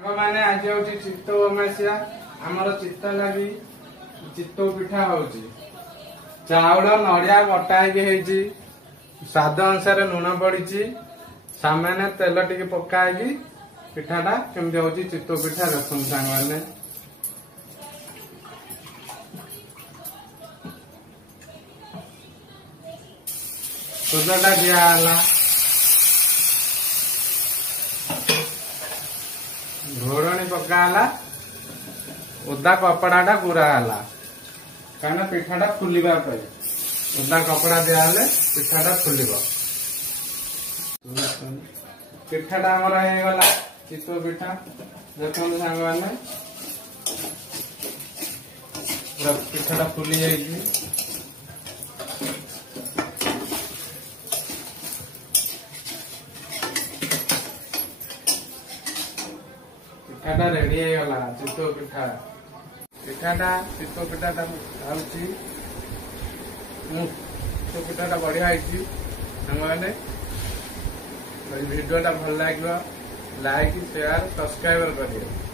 मैंने आज हूँ चित्तौ अमासिया आमर चित्त लगी चित्तौ पिठा होची चाउल नड़िया बटा होती स्वाद अनुसार लुण पड़ी सामान्य तेल टिके पकाई पिठाटा केमती होची चित्तौ पिठा देखुन सांग मैंने सुजटा दिहला घोड़नी पकाला ओदा कपड़ा गुरा कहीं पिठाटा फुलवा ओदा कपड़ा दिहले पिठाटा फुल पिठाटा आमर होगला चित्तौ पिठा देखो सांग मैंने पिठाटा फुली जाइए पिठाटा रेडी होगला चित्तौ पिठा पिठाटा चित्तौ पिठाटा खाऊची चित्तौ पिठाटा बढ़िया होती मैंने वीडियोटा भल लगे लाइक शेयर सब्सक्राइब करिए।